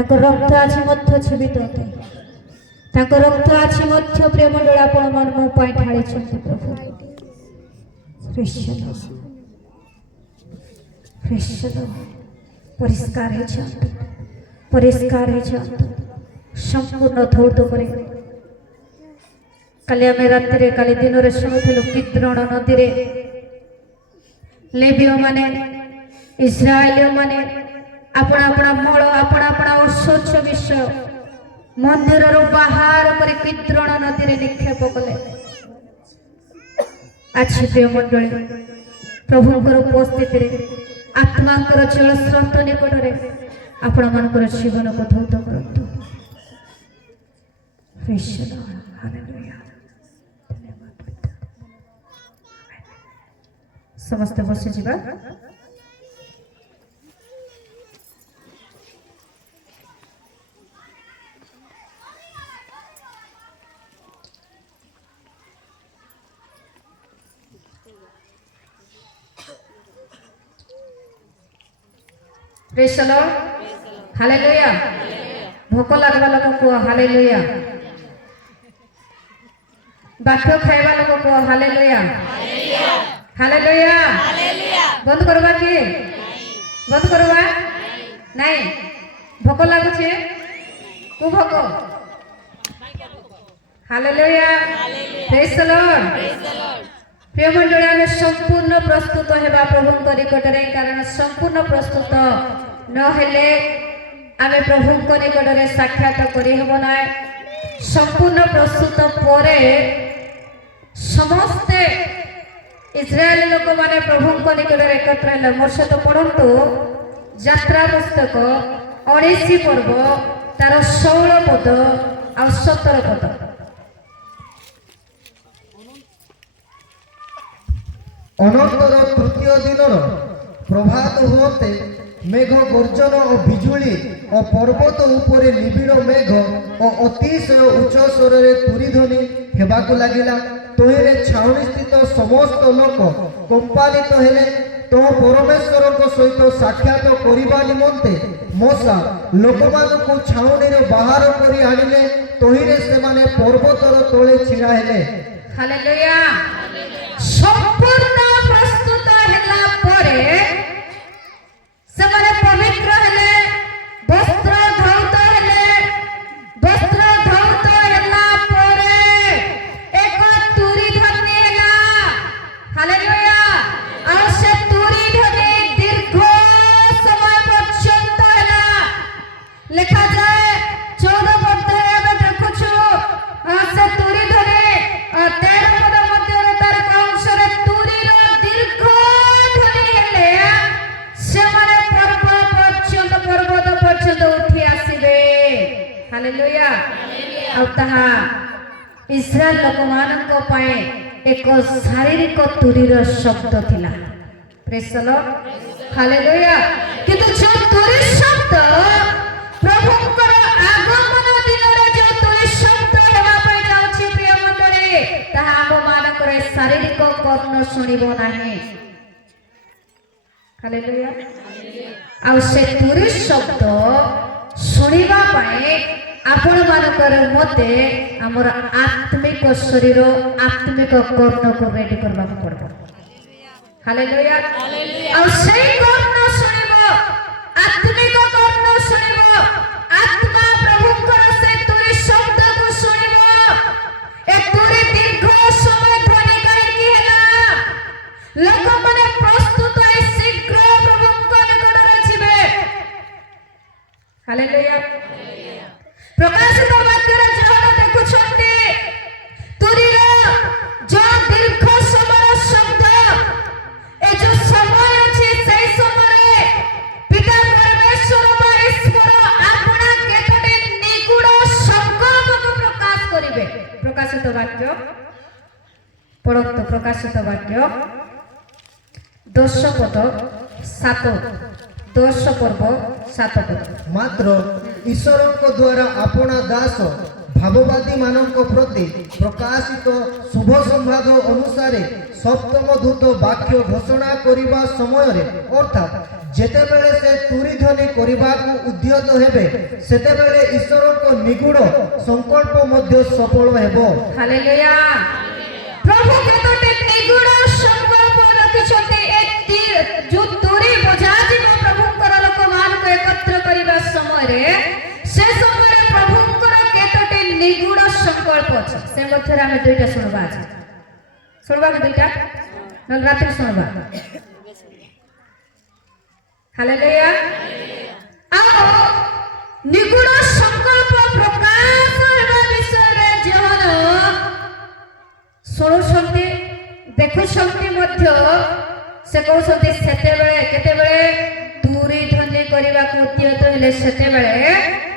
रक्त आछि मध्य जीवित अटे रक्त आछि मध्य प्रेमडोल आपण मन मो पाई ढाळी प्रभु परिष्कार है संपूर्ण धौत करे काली आम राति काली दिन में शुणुलु किद्रोण नदी रे लेबीय माने इस्राएलिय माने अपना अपना मल अपना अपना अशौच विषय मंदिर बाहर कर किद्रोण नदी रे निक्षेप कले। आज प्रिय मंडली प्रभुंकर उपस्थिति आत्मांकर जल स्रोत निकट में आपण मानकर जीवन को धौत करतु। समस्त बसी जीवा। Praise the Lord, hallelujah. भोक लगवा लोक को हालेलुया। वाक्य खाइबा लोक को हालेलुया हालेलुया। बंद करवा कि बंद करवा नहीं भोक लगुचे को भोक हालेलुया। Praise the Lord. प्रिय मंडली आम संपूर्ण प्रस्तुत होगा प्रभु निकट में कारण संपूर्ण प्रस्तुत नहेले आम प्रभु निकट में साक्षात करना। संपूर्ण प्रस्तुत पर समस्ते इस्राएल लोक माने प्रभु निकट में एकत्र है। मोर सहित पढ़तु यात्रा पुस्तक 19 पर्व तार 16 पद आ 17 पद। अनंतर तृतीय दिन प्रभात होते मेघ गर्जन और बिजुली और पर्वत उपरे निबिड़ मेघ और अतिशय उच्च स्वर तुरीध्वनि हेबाकु लागिला। तोहिरे छाउनी स्थित समस्त लोक कंपालित हेले। तो परमेश्वर सहित साक्षात करने निमंते मूसा लोक मानू छाउनी बाहर करी आनिले। तोहिरे से माने पर्वतर तले छिड़ा हेले। हालेलुया। संपूर्ण प्रस्तुत हैला परे समाने पवित्र हेले वस्त्र धौत हेले। वस्त्र धौत हैला परे एक तुरी ध्वनि हैला। हालेलुया। और से तुरी ध्वनि दीर्घ समय पर्यंत हैला। लिखा जाए 14 पद में देखुछु से तुरी ध्वनि 13 पद मध्य तार कंसरे तुरीर दीर्घ ध्वनि हेले से माने पर्वत पर्यंत उठी आसीबे। हालेलुया। आ ताहा इस्राएल लोक मानक पाए एक शारीरिक तुरीर शब्द थिला। Praise the Lord, hallelujah. किंतु जो तुरी शब्द प्रभुंकर आगमन दिन रे जो तुरी शब्द हेबा पई जाउछि प्रिय मंडली ताहा हम मानकर शारीरिक कर्ण सुनिबो नाही। हालेलुया। आ से तुरी शब्द सुनिबा पाए आपण मानकर मते हमर आत्मिक शरीर आत्मिक कर्ण को रेडी करबा पड़बो। हालेलुया। आ से कर्ण सुनिबो आत्मिक कर्ण सुनिबो आत्मा प्रभुंकर से तुरी शब्द को सुनिबो। ए तुरी दीर्घ समय ध्वनि कहि कि हैला लोक माने प्रस्तुत है शीघ्र प्रभुंकर निकट रे छिबे। हालेलुया। प्रकाशित वाक्य रे जहाँ देखुछन्ते तुरीर जो दीर्घ समय शब्द ए जो समय अछि सेही समय पिता परमेश्वर बा ईश्वर आपना केतटे निगूढ़ संकल्प को प्रकाश करिवे। प्रकाशित वाक्य पढ़त प्रकाशित वाक्य 10 पद 7 10 पर्व 7 पद। मात्र ईश्वर द्वारा अपना दास ଭାବବାଦୀ ମାନଙ୍କ ପ୍ରତି ପ୍ରକାଶିତ ଶୁଭ ସମ୍ବାଦ ଅନୁସାରେ ସପ୍ତମ ଦୂତ ବାକ୍ୟ ଘୋଷଣା କରିବା ସମୟରେ ଅର୍ଥାତ୍ ଯେତେବେଳେ ସେ ତୁରି ଧ୍ୱନି କରିବାକୁ ଉଦ୍ୟତ ହେବେ ସେତେବେଳେ ଈଶ୍ୱରଙ୍କ ନିଗୁଡ଼ ସଂକଳ୍ପ ମଧ୍ୟ ସଫଳ ହେବ। ହାଲେଲୁୟା। ପ୍ରଭୁ କେତୋଟି ନିଗୁଡ଼ ସଂକଳ୍ପ ରଖିଛନ୍ତି ଯୋଉ ତୁରି ବଜାଯିବ ପ୍ରଭୁଙ୍କର ଲୋକମାନଙ୍କୁ ଏକତ୍ର କରିବା ସମୟରେ ସେ ସମୟରେ ପ୍ରଭୁଙ୍କର କେତୋଟି ନିଗୁଡ଼ ସଂକଳ୍ପ ଅଛି ସେ ମଧ୍ୟରେ ଆମେ ଦୁଇଟା ଶୁଣିବା ଅଛି। ଶୁଣିବା କି ଦୁଇଟା ନହେଲେ ରାତିରେ ଶୁଣିବା। ହାଲେଲୁୟା। ଆଉ ନିଗୁଡ଼ ସଂକଳ୍ପ ପ୍ରକାଶ ହେବା ବିଷୟରେ ଯେଉଁମାନେ ଶୁଣୁଛନ୍ତି ଦେଖୁଛନ୍ତି ମଧ୍ୟ ସେ କହୁଛନ୍ତି ସେତେବେଳେ କେତେବେଳେ ତୁରି ଧ୍ୱନି କରିବାକୁ ଉଦ୍ୟତ ହେଲେ ସେତେବେଳେ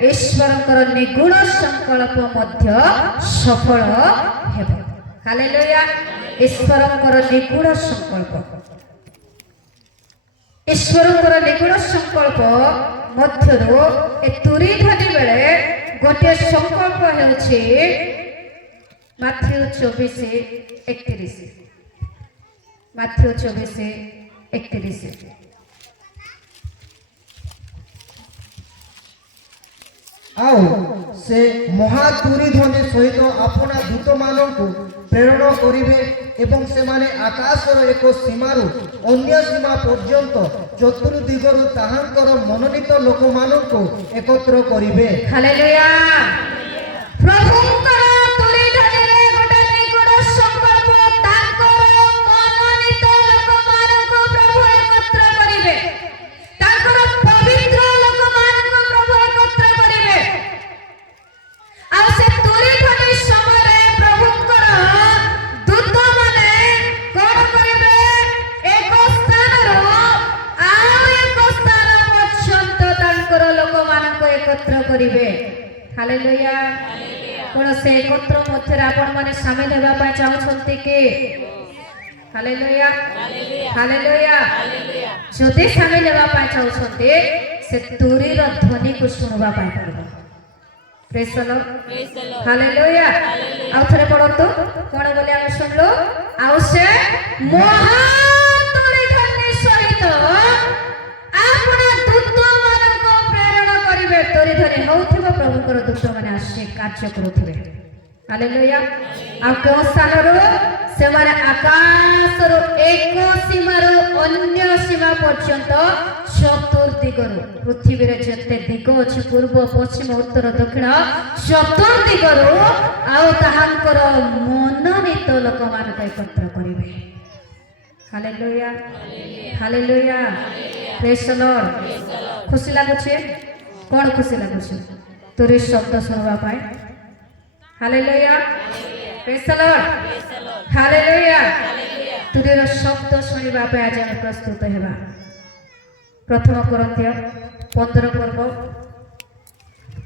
ଈଶ୍ୱରଙ୍କର ନିଗୁଡ଼ ସଂକଳ୍ପ ମଧ୍ୟ ସଫଳ ହେବ। ହାଲେଲୁୟା। ଈଶ୍ୱରଙ୍କର ନିଗୁଡ଼ ସଂକଳ୍ପ ଈଶ୍ୱରଙ୍କର ନିଗୁଡ଼ ସଂକଳ୍ପ ମଧ୍ୟରୁ ଏ ତୁରି ଧ୍ୱନି ବେଳେ ଗୋଟିଏ ସଂକଳ୍ପ ହେଉଛି ମାଥ୍ୟୁ 24:31। ମାଥ୍ୟୁ 24:31। ଆଉ ସେ ମହାତୁରି ଧ୍ୱନି ସହିତ ଆପଣା ଦୂତମାନଙ୍କୁ ପ୍ରେରଣ କରିବେ ଏବଂ ସେମାନେ ଆକାଶର ଏକ ସୀମାରୁ ଅନ୍ୟ ସୀମା ପର୍ଯ୍ୟନ୍ତ ଚତୁର୍ଦିଗରୁ ତାହାଙ୍କର ମନୋନୀତ ଲୋକମାନଙ୍କୁ ଏକତ୍ର କରିବେ। ହାଲେଲୁୟା। ପ୍ରଭୁଙ୍କର ତୁରି ଧ୍ୱନିରେ ଗୋଟେ ନିଗୁଡ଼ ସଂକଳ୍ପ ତାଙ୍କର ମନୋନୀତ ଲୋକମାନଙ୍କୁ ପ୍ରଭୁ ଏକତ୍ର କରିବେ। ତାଙ୍କର ପବିତ୍ର ଲୋକମାନଙ୍କୁ ପ୍ରଭୁ ଏକତ୍ର କରିବେ। ଆଉ ସେ ତୁରି ଧ୍ୱନି ସମୟରେ ପ୍ରଭୁଙ୍କର ଦୂତମାନେ କଣ କରିବେ? ଏକ ସ୍ଥାନରୁ ଆଉ ଏକ ସ୍ଥାନ ପର୍ଯ୍ୟନ୍ତ ତାଙ୍କର ଲୋକମାନଙ୍କୁ ଏକତ୍ର କରିବେ। ହାଲେଲୁୟା। କଣ ସେ ଏକତ୍ର ମଧ୍ୟରେ ଆପଣମାନେ ସାମିଲ ହେବା ପାଇଁ ଚାହୁଁଛନ୍ତି କି? ହାଲେଲୁୟା। ହାଲେଲୁୟା। ଯଦି ସାମିଲ ହେବା ପାଇଁ ଚାହୁଁଛନ୍ତି ସେ ତୁରିର ଧ୍ୱନିକୁ ଶୁଣିବା ପାଇଁ ପଡ଼ିବ। ପ୍ରେଜ୍ ଦ ଲର୍ଡ। ହାଲେଲୁୟା। ଆଉ ଥରେ ପଢ଼ନ୍ତୁ କଣ ବୋଲି ଆମେ ଶୁଣିଲୁ? ଆଉ ସେ ମହାତୁରି ଧ୍ୱନି ସହିତ ଆପଣା ଦୂତମାନଙ୍କୁ ପ୍ରେରଣ କରିବେ। ତୁରି ଧ୍ୱନି ହଉଥିବ ପ୍ରଭୁଙ୍କର ଦୂତମାନେ ଆସି କାର୍ଯ୍ୟ କରୁଥିବେ। ହାଲେଲୁୟା। ଆଉ କେଉଁ ସ୍ଥାନରୁ? ସେମାନେ ଆକାଶରୁ ଏକ ସୀମାରୁ ଅନ୍ୟ ସୀମା ପର୍ଯ୍ୟନ୍ତ ଚତୁର୍ଦିଗରୁ ପୃଥିବୀରେ ଯେତେ ଦିଗ ଅଛି ପୂର୍ବ ପଶ୍ଚିମ ଉତ୍ତର ଦକ୍ଷିଣ ଚତୁର୍ଦିଗରୁ ଆଉ ତାହାଙ୍କର ମନୋନୀତ ଲୋକମାନଙ୍କୁ ଏକତ୍ର କରିବେ। ହାଲେଲୁୟା। ହାଲେଲୁୟା। ପ୍ରେଜ୍ ଦ ଲର୍ଡ। ଖୁସି ଲାଗୁଛି? କଣ ଖୁସି ଲାଗୁଛି? ତୁରି ଶବ୍ଦ ଶୁଣିବା ପାଇଁ। ହାଲେଲୁୟା। ପ୍ରେଜ୍ ଦ ଲର୍ଡ। ହାଲେଲୁୟା। ତୁରିର ଶବ୍ଦ ଶୁଣିବା ପାଇଁ ଆଜି ଆମେ ପ୍ରସ୍ତୁତ ହେବା। ପ୍ରଥମ କୋରିନ୍ଥୀୟ 15 ପର୍ବ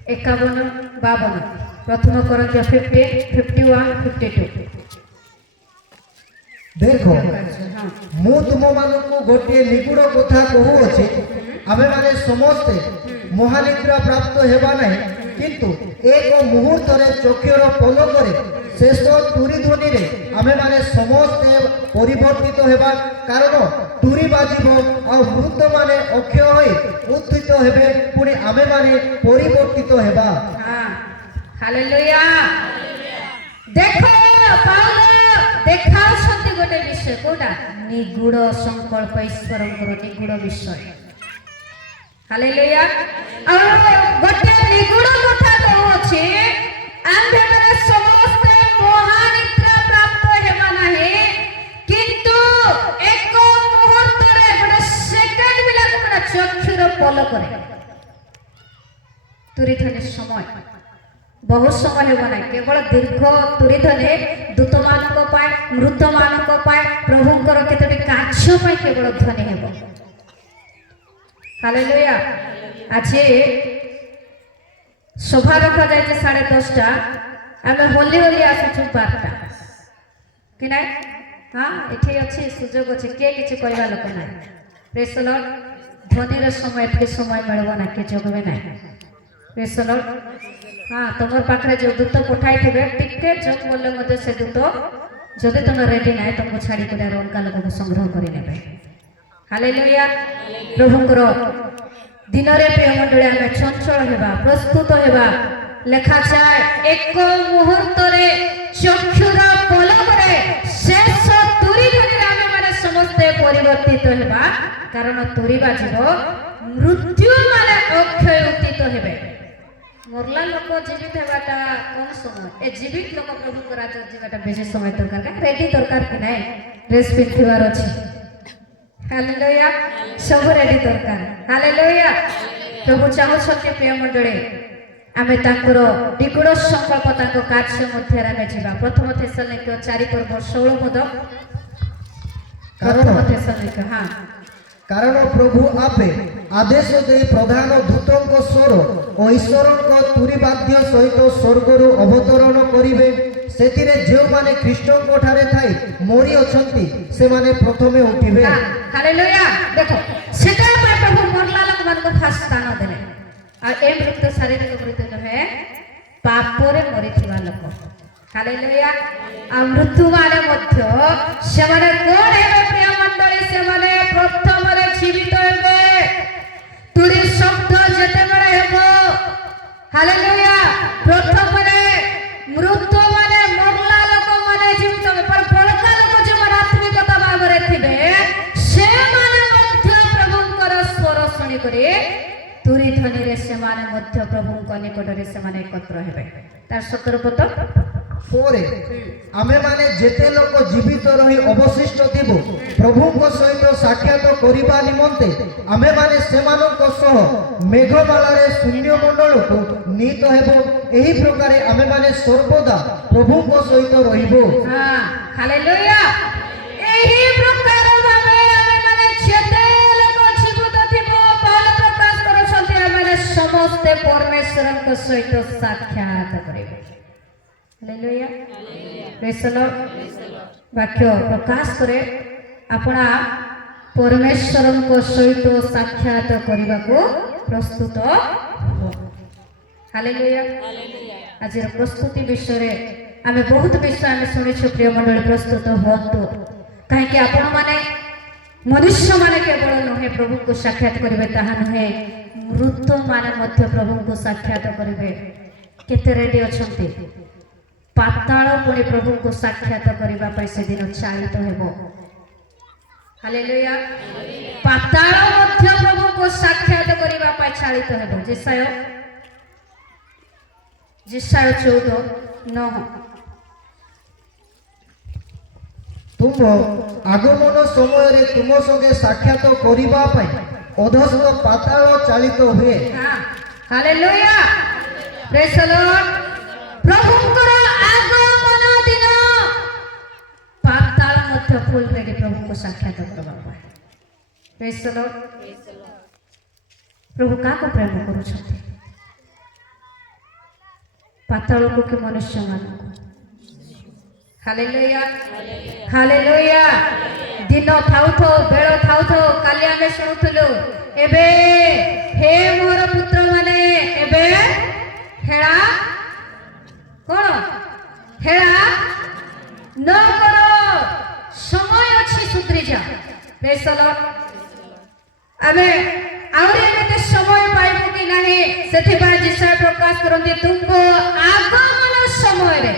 51-52। ପ୍ରଥମ କୋରିନ୍ଥୀୟ 50, 51, 52। ଦେଖ ମୁଁ ତୁମମାନଙ୍କୁ ଗୋଟିଏ ନିଗୁଡ଼ କଥା କହୁଅଛି, ଆମେମାନେ ସମସ୍ତେ ମହାନିଦ୍ରା ପ୍ରାପ୍ତ ହେବା ନାହିଁ, କିନ୍ତୁ ଏକ ମୁହୂର୍ତ୍ତରେ ଚକ୍ଷୁର ପଲକରେ ଶେଷ ତୁରି ଧ୍ୱନିରେ ଆମେମାନେ ସମସ୍ତେ ପରିବର୍ତ୍ତିତ ହେବା। କାରଣ ତୁରି ବାଜିବ ଆଉ ମୃତମାନେ ଅକ୍ଷୟ ହୋଇ ଉତ୍ଥିତ ହେବେ, ପୁଣି ଆମେମାନେ ପରିବର୍ତ୍ତିତ ହେବା। ହାଲେଲୁୟା। ଦେଖ ପାଉଲ ଦେଖାଉଛନ୍ତି ଗୋଟେ ବିଷୟ। କୋଉଟା? ନିଗୁଡ଼ ସଂକଳ୍ପ ଈଶ୍ୱରଙ୍କର ନିଗୁଡ଼ ବିଷୟ। ହାଲେଲୁୟା। ଆଉ ଗୋଟେ ନିଗୁଡ଼ କଥା କହୁଅଛି ଆମ୍ଭେମାନେ ସମସ୍ତେ ମହାନିଦ୍ରା ପ୍ରାପ୍ତ ହେବା ନାହିଁ, କିନ୍ତୁ ଏକ ମୁହୂର୍ତ୍ତରେ ଗୋଟେ ସେକେଣ୍ଡ ବି ଲାଗୁନି ନା ଚକ୍ଷୁର ପଲକରେ ତୁରି ଧ୍ୱନି ସମୟ ବହୁତ ସମୟ ହେବ ନାହିଁ। କେବଳ ଦୀର୍ଘ ତୁରି ଧ୍ୱନି ଦୂତମାନଙ୍କ ପାଇଁ ମୃତମାନଙ୍କ ପାଇଁ ପ୍ରଭୁଙ୍କର କେତୋଟି କାର୍ଯ୍ୟ ପାଇଁ କେବଳ ଧ୍ୱନି ହେବ। ହାଲେଲୁୟା। ଆଜି ସଭା ରଖାଯାଇଛି 10:30। ଆମେ ହୋଲି ହୋଲି ଆସୁଛୁ 12ଟା କି ନାଇଁ? ହଁ, ଏଠି ଅଛି ସୁଯୋଗ ଅଛି, କିଏ କିଛି କହିବା ଲୋକ ନାହିଁ। ପ୍ରେଜ୍ ଦ ଲର୍ଡ। ଧ୍ୱନିର ସମୟ ଏଠି ସମୟ ମିଳିବ ନା, କିଏ ଜଗିବେ ନାହିଁ। ପ୍ରେଜ୍ ଦ ଲର୍ଡ। हाँ तुम पाखे जो दूत पठाई थे टिके जब बोले मते से दूत जदि तुम रेडी ना तुमको छाड़ी कर अनका लोक को संग्रह कर हालेलुया प्रभुंकर दिन रे प्रिय मंडली आम चंचल हेबा प्रस्तुत हेबा लेखा जाए एक मुहूर्त रे चक्षुर पलक रे शेष तुरी धरी आम माने समस्ते परिवर्तित हेबा कारण तुरी बाजिब मृत्यु माने अक्षय उत्थित हेबे मरला लोक जीवित हेबाटा कम समय ए जीवित लोक प्रभु राज्य जीवाटा बेसी समय दरकार रेडी दरकार कि नाइ ड्रेस पिंधिबार अछि हालेलुया सब रेडी दरकार हालेलुया प्रभु चाहुछन्ति प्रिय मंडली आमे तांकर निगूढ़ संकल्प तांको कार्य मध्य आमे जीवा प्रथम थेसलोनिक 4 पर्व 16 पद प्रथम थेसलोनिक हां कारण प्रभु आपे आदेश दे प्रधान दूतों स्वर और ईश्वर तुरीवाद्य सहित स्वर्गरु अवतरण करिवे सेतिरे जो माने ख्रीष्टों को ठारे थाई मोरी अछंती से माने प्रथमे उठिबे हालेलुया देखो सेटा पे प्रभु मरला लोक मान को फास्ट स्थान देले आ ए मृत्यु शारीरिक मृत्यु नहे पाप रे मरिथिबा लोक हालेलुया आ मृत्यु माने मध्य से माने कोन हेबे प्रिय मंडली से माने प्रथम रे जीवित हेबे तुरी शब्द जेते बेले हेबो हालेलुया प्रथम रे मृत्यु माने मरला लोक माने जीवित हेबे पर बलका लोक जे आत्मिकता भाबरे थिबे से माने मध्य प्रभुंकर स्वर सुनि करे तुरी ध्वनि रे से माने मध्य प्रभुंक निकट रे से माने एकत्र हेबे तार 17 पद पोरे आमे माने जेते लोक जीवित रही अवशिष्ट थिबो प्रभुंक सहित साक्षात करिबा निमंते आमे माने सेमानक सह मेघमाला रे शून्य मंडल को नीत हेबो एही प्रकारे आमे माने सर्वदा प्रभुंक सहित रहिबो हां हालेलुया एही प्रकार भाबे आमे माने जेते लोक जीवित थिबो पौल प्रकाश करछथि आमे माने समस्त परमेश्वरक सहित साक्षात करिबो हालेलुया प्रेज द लॉर्ड वाक्य प्रकाश करे अपना परमेश्वरक सहित साक्षात करने को प्रस्तुत हो हालेलुया आज प्रस्तुति विषय रे आमे बहुत विषय आमे सुनिछु प्रिय मंडली प्रस्तुत होंतु कहीं आपण माने मनुष्य माने केवल नहे प्रभु को साक्षात करिवे ताहा नहे मृत माने मध्य प्रभु को साक्षात करिवे केते रेडी अछंती पाताल पुणी प्रभु को साक्षात करिबा पई से दिन चालित हेबो हालेलुया पाताल मध्य प्रभु को साक्षात करिबा पई चालित हेबो जिसाय 14:9 तुम आगमन समय रे तुम संगे साक्षात करिबा पई अधस्त पाताल चालित हुए हां हालेलुया प्रेज द लॉर्ड प्रभुंकर आगमन दिन पाताल मध्य फुल रेडी प्रभु को साक्षात करबा पाए प्रेज द लॉर्ड प्रभु का को प्रेम करू छथि पाताल को के मनुष्य मान हालेलुया हालेलुया दिन थाउ थो बेळ थाउ थो काली आमे सुनुथुलु एबे हे मोर पुत्र माने एबे हेळा कोन हेळा न करो समय अछि सुधरी जा प्रेज द लॉर्ड आमे आउरे एते समय पाइबो कि नाही सेथि बाय जिसा प्रकाश करंती तुमको आगमन समय रे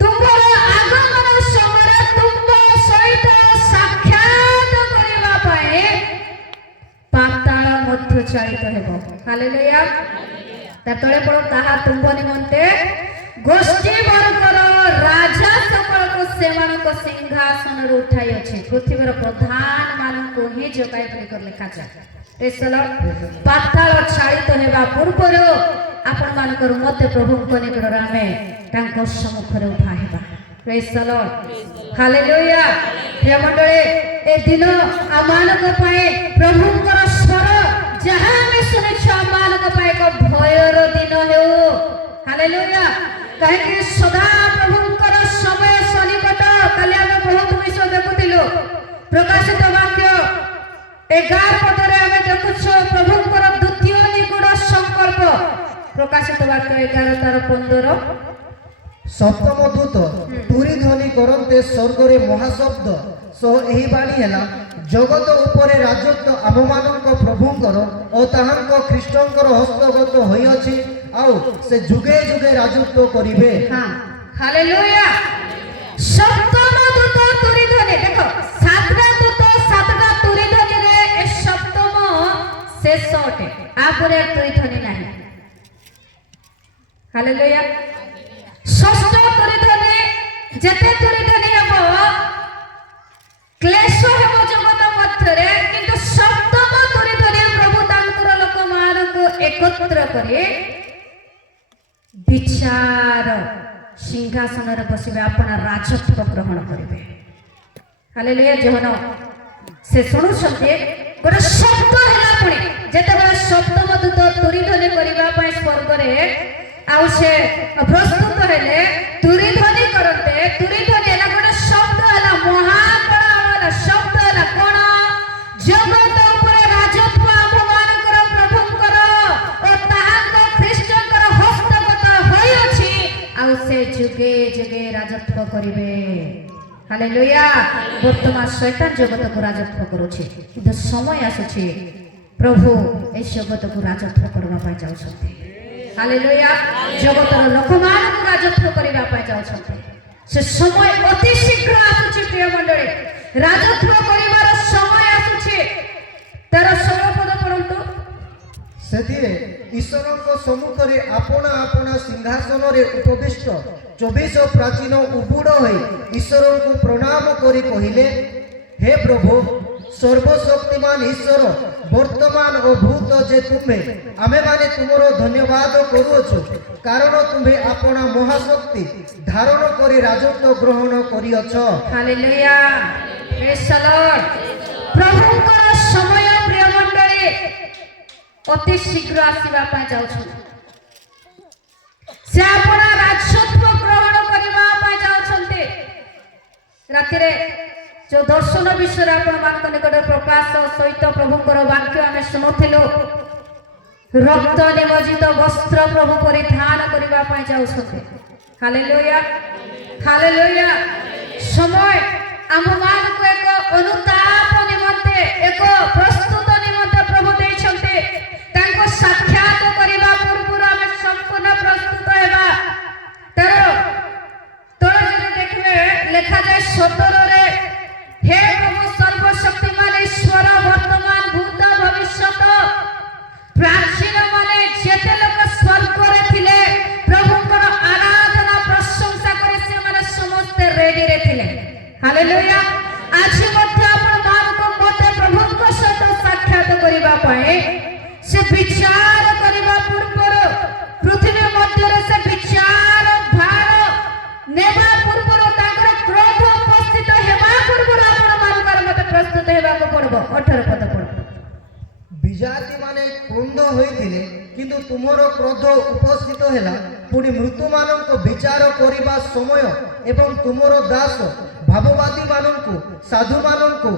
तुमको आगमन समय रे तुमको सहित साक्षात करिबा पाए पाताल मध्य चालित हेबो हालेलुया ततळे पडो ताहा तुमको निमंते गोष्ठी वर्गर राजा सकल को सेमान को सिंहासन रे उठाई अछि पृथ्वीर प्रधान मान को ही जगाई परि कर लिखा जाय एसल पाताल छाड़ित हेबा पूर्वर आपण मानकर मध्य प्रभु को निकट रामे तांको सम्मुख रे उठा हेबा प्रेज द लॉर्ड हालेलुया प्रिय मंडळी ए दिन आमानक पाए प्रभुंकर स्वर जहां में सुने छ आमानक पाए को भयर दिन हेउ हालेलुया कहे कि सदा प्रभुंकर समय सनिकट काली हम बहुत विषय देखुतिलो प्रकाशित वाक्य 11 पदरे आमे देखुछो प्रभुंकर द्वितीय निगूढ़ संकल्प প্রকাশিত বাক্য 11:15 সপ্তম দূত তুরি ধ্বনি করন্তে স্বর্গরে মহাশব্দ সহ ଏହି ବାଣୀ ହେଲା ଜଗତ ଉପରେ ରାଜତ୍ୱ ଆମମାନଙ୍କ ପ୍ରଭୁଙ୍କର ଓ ତାହାଙ୍କ ଖ୍ରୀଷ୍ଟଙ୍କର ହସ୍ତଗତ ହୋଇଅଛି ଆଉ ସେ ଯୁଗେ ଯୁଗେ ରାଜତ୍ୱ କରିବେ। হ্যাঁ হালেলুয়া সপ্তম দূত তুরি ধ্বনি দেখো সাতটা দূত সাতটা তুরি ধ্বনিরে এ সপ্তম শেষ অটে আপরে তুরি ধ্বনি নাই হালেলুয়া ষষ্ঠ তুরি ধ্বনি যেতে তুরি ধ্বনি হব ক্লেশ হব জগত মধ্যে কিন্তু সপ্তম তুরি ধ্বনি প্রভু তাঙ্কর লোকমানଙ୍କୁ একত্র করে বিচার সিংহাসନରେ বসিবে আপন রাজত্ব গ্রহণ করিবে হালেলুয়া যখন সে শুণুଛନ୍ତି ଗୋଟେ ଶବ୍ଦ ହେଲା ପୁଣି ଯେତେବେଳେ ସପ୍ତମ ଦୂତ ତୁରୀ ଧ୍ୱନି କରିବା ପାଇଁ ସ୍ୱର୍ଗରେ ଆଉ ସେ ପ୍ରସ୍ତୁତ ହେଲେ ତୁରୀ ଧ୍ୱନି କରନ୍ତେ ତୁରୀ ଧ୍ୱନି ହେଲା ଗୋଟେ ଶବ୍ଦ ହେଲା ମହାବଳ ହେଲା ଶବ୍ଦ ହେଲା କଣ ଜଗତ ଉପରେ ରାଜତ୍ୱ ଆମମାନଙ୍କର ପ୍ରଭୁଙ୍କର ଓ ତାହାଙ୍କ ଖ୍ରୀଷ୍ଟଙ୍କର ହସ୍ତଗତ ହୋଇଅଛି ଆଉ ସେ ଯୁଗେ ଯୁଗେ ରାଜତ୍ୱ କରିବେ ହାଲେଲୁୟା ବର୍ତ୍ତମାନ ଶୈତାନ ଜଗତକୁ ରାଜତ୍ୱ କରୁଛି କିନ୍ତୁ ସମୟ ଆସୁଛି ପ୍ରଭୁ ଏହି ଜଗତକୁ ରାଜତ୍ୱ କରିବା ପାଇଁ ଯାଉଛନ୍ତି ହାଲେଲୁୟା ଜଗତର ଲୋକମାନଙ୍କୁ ରାଜତ୍ୱ କରିବା ପାଇଁ ଯାଉଛନ୍ତି ସେ ସମୟ ଅତି ଶୀଘ୍ର ଆସୁଛି ପ୍ରିୟ ମଣ୍ଡଳୀ ରାଜତ୍ୱ କରିବାର ସମୟ ଆସୁଛି ତାର ଷୋଳପଦ ପଢନ୍ତୁ ସେଥିରେ ଈଶ୍ୱରଙ୍କ ସମ୍ମୁଖରେ ଆପଣା ଆପଣା ସିଂହାସନରେ ଉପବିଷ୍ଟ 24 ପ୍ରାଚୀନ ଉବୁଡ଼ ହୋଇ ଈଶ୍ୱରଙ୍କୁ ପ୍ରଣାମ କରି କହିଲେ ହେ ପ୍ରଭୁ ସର୍ବଶକ୍ତିମାନ ଈଶ୍ୱର ବର୍ତ୍ତମାନ ଓ ଭୂତ ଯେ ତୁମେ ଆମେମାନେ ତୁମର ଧନ୍ୟବାଦ କରୁଅଛୁ କାରଣ ତୁମେ ଆପଣା ମହାଶକ୍ତି ଧାରଣ କରି ରାଜତ୍ୱ ଗ୍ରହଣ କରିଅଛ। ହାଲେଲୁୟା ପ୍ରେଜ୍ ଦ ଲର୍ଡ ପ୍ରଭୁଙ୍କର ସମୟ ପ୍ରିୟ ମଣ୍ଡଳୀ ଅତି ଶୀଘ୍ର ଆସିବା ପାଇଁ ଯାଉଛନ୍ତି ସେ ଆପଣ ରାଜତ୍ୱ ଗ୍ରହଣ କରିବା ପାଇଁ ଯାଉଛନ୍ତି ରାତିରେ जो दर्शन विषय आपମାନଙ୍କ ନିକଟରେ ପ୍ରକାଶ ସହିତ ପ୍ରଭୁଙ୍କର ବାକ୍ୟ ଆମେ ଶୁଣୁଥିଲୁ ରକ୍ତ ନିମଜ୍ଜିତ ବସ୍ତ୍ର ପ୍ରଭୁ ପରିଧାନ କରିବା ପାଇଁ ଯାଉଛନ୍ତି ହାଲେଲୁୟା ହାଲେଲୁୟା ସମୟ ଆମମାନଙ୍କୁ ଏକ ଅନୁତାପ ନିମନ୍ତେ ଏକ ପ୍ରସ୍ତୁତ ନିମନ୍ତେ ପ୍ରଭୁ ଦେଇଛନ୍ତି ତାଙ୍କୁ ସାକ୍ଷାତ କରିବା ପୂର୍ବରୁ ଆମେ ସମ୍ପୂର୍ଣ୍ଣ ପ୍ରସ୍ତୁତ ହେବା ତାର ତଳେ ଯଦି ଦେଖିବେ ଲେଖାଯାଏ 17ରେ हे प्रभु सर्वशक्तिमान ईश्वर वर्तमान भूत भविष्यत प्राचीन माने जेते लोक स्वर्ग रे थिले प्रभुଙ୍କର आराधना प्रशंसा करे से माने समस्त रेडी रे थिले हालेलुया आज मध्य आपण मानको मते प्रभुଙ୍କ सहित साक्षात करिबा पाए से विचार करिबा पूर्वर पृथ्वी मध्य रे से विचार भार नेबा पूर्वर ताकर क्रोध उपस्थित हेबा पूर्वर आपण मानकर मते प्रस्तुत हेबाको पड़बो 18 पद पड़ ବିଜାତି ମାନେ କ୍ରୋଧ ହୋଇଥିଲେ କିନ୍ତୁ ତୁମର କ୍ରୋଧ ଉପସ୍ଥିତ ହେଲା ପୁଣି ମୃତ୍ୟୁମାନଙ୍କ ବିଚାର କରିବା ସମୟ ଏବଂ ତୁମର ଦାସ ଭାବବାଦୀମାନଙ୍କୁ ସାଧୁମାନଙ୍କୁ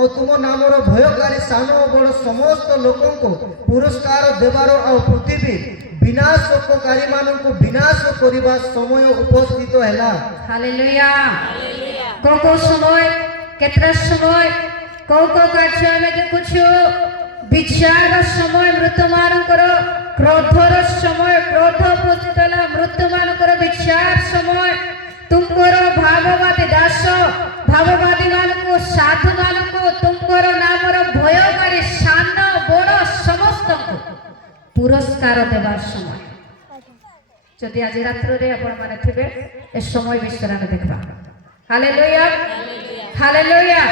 ଓ ତୁମ ନାମର ଭୟକାରୀ ସାନ ଓ ବଡ଼ ସମସ୍ତ ଲୋକଙ୍କୁ ପୁରସ୍କାର ଦେବାର ଆଉ ପୃଥିବୀ ବିନାଶକାରୀମାନଙ୍କୁ ବିନାଶ କରିବା ସମୟ ଉପସ୍ଥିତ ହେଲା। ହାଲେଲୁୟା କୋ ସମୟ କେତେ ସମୟ କୋ କାର୍ଯ୍ୟ ଆମେ ଦେଖୁଛୁ विचार समय मृत्युमानकर क्रोधर समय क्रोध उपस्थित है मृत्युमानकर विचार समय तुमर भाववादी दास भाववादी मानक साधु मानक तुमर नामर भयकारी सान बड़ समस्त पुरस्कार देवार समय जदि आज रात्रि आपण माने थिबे ए समय विषय में देखबा हालेलुया हालेलुया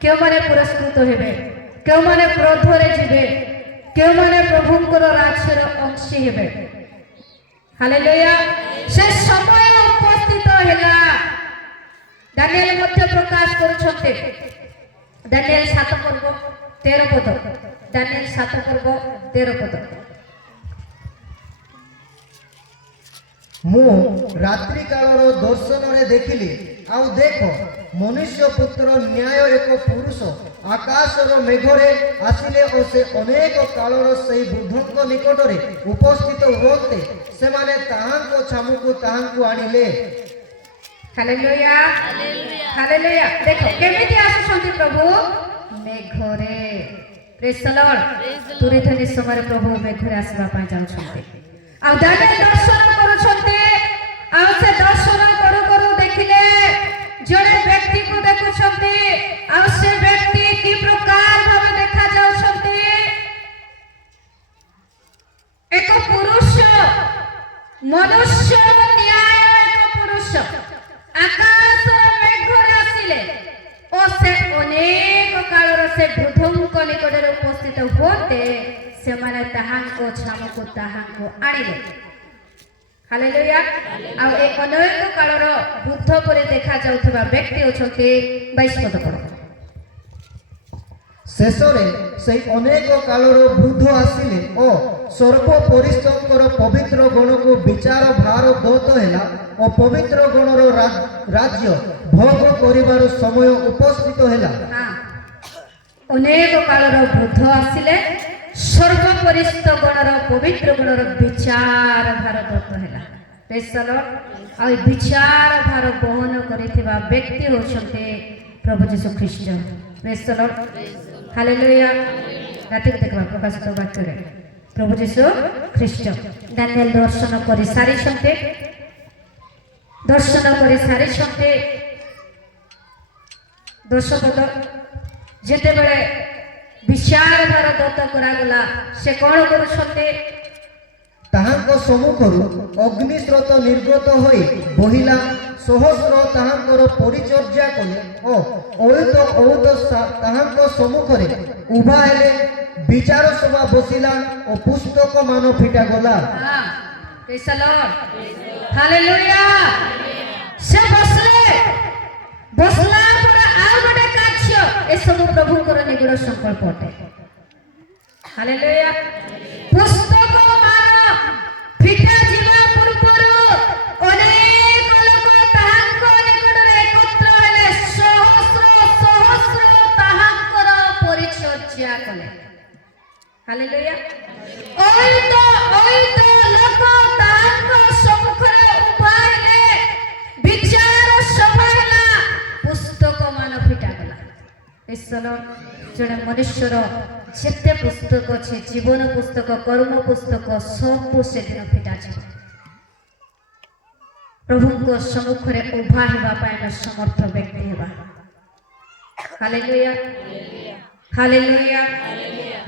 क्यों माने पुरस्कृत हेबे क्यों माने क्रोध रे जीवे क्यों माने प्रभुंकर राज्यर अंशी हेबे हालेलुया से समय उपस्थित हैला दानिएल मध्य प्रकाश करूछन्ते दानिएल 7 पर्व 13 पद दानिएल 7 पर्व 13 पद ମୁଁ ରାତ୍ରି କାଳର ଦର୍ଶନରେ ଦେଖିଲି, ଆଉ ଦେଖ ମନୁଷ୍ୟ ପୁତ୍ର ନ୍ୟାୟ ଏକ ପୁରୁଷ ଆକାଶର ମେଘରେ ଆସିଲେ ଓ ସେ ଅନେକ କାଳର ସେହି ବୃଦ୍ଧଙ୍କ ନିକଟରେ ଉପସ୍ଥିତ ହୁଅନ୍ତେ, ସେମାନେ ତାହାଙ୍କ ଛାମୁକୁ ତାହାଙ୍କୁ ଆଣିଲେ। Hallelujah hallelujah. ଦେଖ କେମିତି ଆସୁଛନ୍ତି ପ୍ରଭୁ ମେଘରେ। ପ୍ରେଜ୍ ଦ ଲର୍ଡ। ତୁରି ଧନି ସମୟରେ ପ୍ରଭୁ ମେଘରେ ଆସିବା ପାଇଁ ଯାଉଛନ୍ତି। ଆଉ ଦାନିଏଲ ଦର୍ଶନ କରୁଛନ୍ତି। ଆଉ ସେ ଦର୍ଶନ କରୁ କରୁ ଦେଖିଲେ ଜଣେ ବ୍ୟକ୍ତିକୁ ଦେଖୁଛନ୍ତି। ଆଉ ସେ ବ୍ୟକ୍ତି କି ପ୍ରକାର ଭାବେ ଦେଖା ଯାଉଛନ୍ତି? ଏକ ପୁରୁଷ, ମନୁଷ୍ୟ ନ୍ୟାୟ ଏକ ପୁରୁଷ ଆକାଶ ମେଘରେ ଆସିଲେ ଓ ସେ ଅନେକ କାଳର ସେ ବୃଦ୍ଧଙ୍କ ନିକଟରେ ଉପସ୍ଥିତ ହୁଅନ୍ତେ, ସେମାନେ ତାହାଙ୍କ ଛାମୁକୁ ତାହାଙ୍କୁ ଆଣିଲେ। ହାଲେଲୁୟା। ଆଉ ଏ ଅନେକ କାଳର ବୃଦ୍ଧ ପରି ଦେଖାଯାଉଥିବା ବ୍ୟକ୍ତି ଅଛନ୍ତି 22 ପଦ ପଢ଼। ଶେଷରେ ସେହି ଅନେକ କାଳର ବୃଦ୍ଧ ଆସିଲେ ଓ ସର୍ବପରିସ୍ତଙ୍କର ପବିତ୍ର ଗଣକୁ ବିଚାର ଭାର ଦତ୍ତ ହେଲା ଓ ପବିତ୍ର ଗଣର ରାଜ୍ୟ ଭୋଗ କରିବାର ସମୟ ଉପସ୍ଥିତ ହେଲା। ଅନେକ କାଳର ବୃଦ୍ଧ ଆସିଲେ, ସର୍ବପରିସ୍ତ ଗଣର ପବିତ୍ର ଗଣର ବିଚାର ଭାର ଦତ୍ତ ହେଲା। ପ୍ରେଜ୍ ଦ ଲର୍ଡ। ଆଉ ଏ ବିଚାର ଭାର ବହନ କରିଥିବା ବ୍ୟକ୍ତି ହେଉଛନ୍ତି ପ୍ରଭୁ ଯୀଶୁ ଖ୍ରୀଷ୍ଟ। ପ୍ରେଜ୍ ଦ ଲର୍ଡ। ହାଲେଲୁୟା। ରାତିକୁ ଦେଖିବା ପ୍ରକାଶିତ ବାକ୍ୟରେ ପ୍ରଭୁ ଯୀଶୁ ଖ୍ରୀଷ୍ଟ ଦାନିଏଲ ଦର୍ଶନ କରି ସାରିଛନ୍ତି। ଦର୍ଶନ କରି ସାରିଛନ୍ତି। 10 ପଦ। ଯେତେବେଳେ ବିଚାର ଭାର ଦତ୍ତ କରାଗଲା, ସେ କ'ଣ କରୁଛନ୍ତି? ତାହାଙ୍କ ସମ୍ମୁଖରୁ ଅଗ୍ନିସ୍ରୋତ ନିର୍ଗତ ହୋଇ ବହିଲା, ସହସ୍ର ତାହାଙ୍କର ପରିଚର୍ଯ୍ୟା କଲେ ଓ ଔତ ତାହାଙ୍କ ସମ୍ମୁଖରେ ଉଭା ହେଲେ। ବିଚାର ସଭା ବସିଲା ଓ ପୁସ୍ତକ ମାନ ଫିଟାଗଲା। ପ୍ରେଜ୍ ଦ ଲର୍ଡ। ହାଲେଲୁୟା। ସେ ବସିଲେ, ବସିଲା ପରେ ଆଉ ଗୋଟେ କାର୍ଯ୍ୟ, ଏସବୁ ପ୍ରଭୁଙ୍କର ନିଗୁଡ ସଂକଳ୍ପ ଅଟେ। ହାଲେଲୁୟା। ପୁସ୍ତକ ମାନ ଫିଟା ଯିବା ପୂର୍ବରୁ ଅନେକ ଲୋକ ତାହାଙ୍କ ନିକଟରେ ଏକତ୍ର ହେଲେ, ସହସ୍ର ତାହାଙ୍କର ପରିଚର୍ଯ୍ୟା କଲେ। ହାଲେଲୁୟା। ଔତ ଲୋକ ତାହାଙ୍କ ସମ୍ମୁଖରେ ଉଭା ହେଲେ, ବିଚାର ସଭା ହେଲା, ପୁସ୍ତକ ମାନ ଫିଟାଗଲା। ଜଣେ ମନୁଷ୍ୟର ଯେତେ ପୁସ୍ତକ ଅଛି, ଜୀବନ ପୁସ୍ତକ, କର୍ମ ପୁସ୍ତକ, ସବୁ ସେଦିନ ଫିଟାଯିବ। ପ୍ରଭୁଙ୍କ ସମ୍ମୁଖରେ ଉଭା ହେବା ପାଇଁ ଆମେ ସମର୍ଥ ବ୍ୟକ୍ତି ହେବା। Hallelujah hallelujah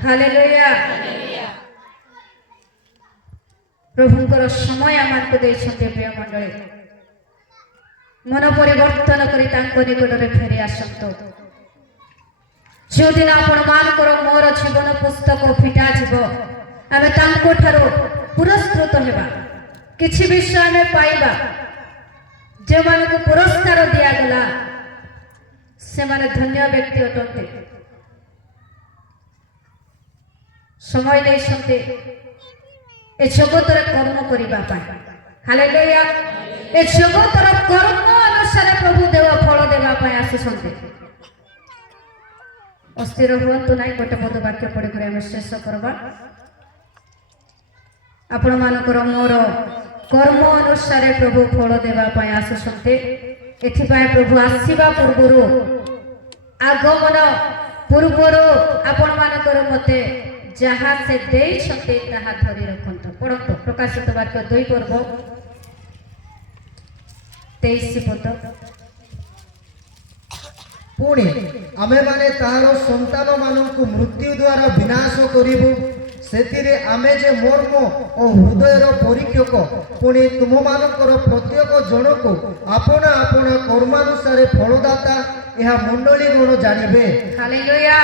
hallelujah. ପ୍ରଭୁଙ୍କର ସମୟ ଆମକୁ ଦେଇଛନ୍ତି। ପ୍ରିୟ ମଣ୍ଡଳୀ, ମନ ପରିବର୍ତ୍ତନ କରି ତାଙ୍କ ନିକଟରେ ଫେରି ଆସନ୍ତୁ। ଯେଉଁଦିନ ଆପଣମାନଙ୍କର ମୋର ଜୀବନ ପୁସ୍ତକ ଫିଟାଯିବ, ଆମେ ତାଙ୍କ ଠାରୁ ପୁରସ୍କୃତ ହେବା, କିଛି ବିଷୟ ଆମେ ପାଇବା। ଯେଉଁମାନଙ୍କୁ ପୁରସ୍କାର ଦିଆଗଲା ସେମାନେ ଧନ୍ୟ ବ୍ୟକ୍ତି ଅଟନ୍ତି। ସମୟ ଦେଇଛନ୍ତି ଏ ଜଗତରେ କର୍ମ କରିବା ପାଇଁ। ହାଲେଲୁୟା। ଏ ଜଗତର କର୍ମ ଅନୁସାରେ ପ୍ରଭୁ ଦେବ ଫଳ ଦେବା ପାଇଁ ଆସୁଛନ୍ତି। ଅସ୍ଥିର ହୁଅନ୍ତୁ ନାହିଁ। ଗୋଟେ ପଦ ବାକ୍ୟ ପଢ଼ିକରି ଆମେ ଶେଷ କରିବା। ଆପଣମାନଙ୍କର ମୋର କର୍ମ ଅନୁସାରେ ପ୍ରଭୁ ଫଳ ଦେବା ପାଇଁ ଆସୁଛନ୍ତି। ଏଥିପାଇଁ ପ୍ରଭୁ ଆସିବା ପୂର୍ବରୁ, ଆଗମନ ପୂର୍ବରୁ ଆପଣମାନଙ୍କର ମତେ ଯାହା ସେ ଦେଇଛନ୍ତି ତାହା ଧରି ରଖନ୍ତୁ। ପଢ଼ନ୍ତୁ ପ୍ରକାଶିତ ବାକ୍ୟ 2 ପର୍ବ 23 ପଦ। ପୁଣି ଆମେମାନେ ତାହାର ସନ୍ତାନ ମାନଙ୍କୁ ମୃତ୍ୟୁ ଦ୍ୱାରା ବିନାଶ କରିବୁ। ସେଥିରେ ଆମେ ଯେ ମର୍ମ ଓ ହୃଦୟର ପରୀକ୍ଷକ, ପୁଣି ତୁମମାନଙ୍କର ପ୍ରତ୍ୟେକ ଜଣକୁ ଆପଣା ଆପଣା କର୍ମାନୁସାରେ ଫଳଦାତା, ଏହା ମଣ୍ଡଳୀଗଣ ଜାଣିବେ। ହାଲେଲୁୟା।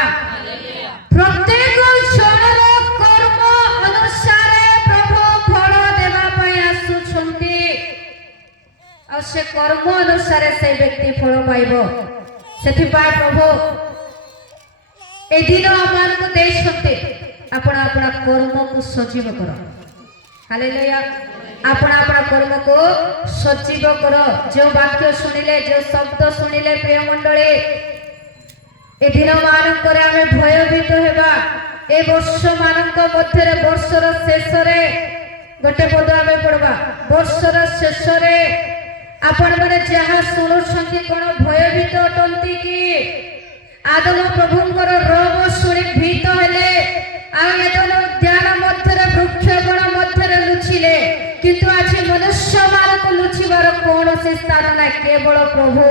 ପ୍ରତ୍ୟେକ ଜଣର କର୍ମ ଅନୁସାରେ ପ୍ରଭୁ ଫଳ ଦେବା ପାଇଁ ଆସୁଛନ୍ତି। ଆଉ ସେ କର୍ମ ଅନୁସାରେ ସେ ବ୍ୟକ୍ତି ଫଳ ପାଇବ। ସେଥିପାଇଁ ପ୍ରଭୁ ଏ ଦିନ ଆମମାନଙ୍କୁ ଦେଇଛନ୍ତି। ଆପଣ ଆପଣ କର୍ମକୁ ସଜୀବ କର। हालेलुया आपण आपण कर्म को सजीव कर जो वाक्य सुनिले जो शब्द सुनिले प्रिय मंडली ए दिन मानक आमे भयभीत हेबा ए वर्ष मानक मध्य वर्षर शेष गोटे पद आमे पढ़वा वर्षर शेष आपण मैंने जहाँ शुणुंट कौन भयभीत अटंती कि आदम प्रभुंकर रोग शुणी भीत हेले उद्यान मध्य वृक्षगण मध्य लुचिले किंतु आज मनुष्य मानक लुचिबार कौन से स्थान ना केवल प्रभु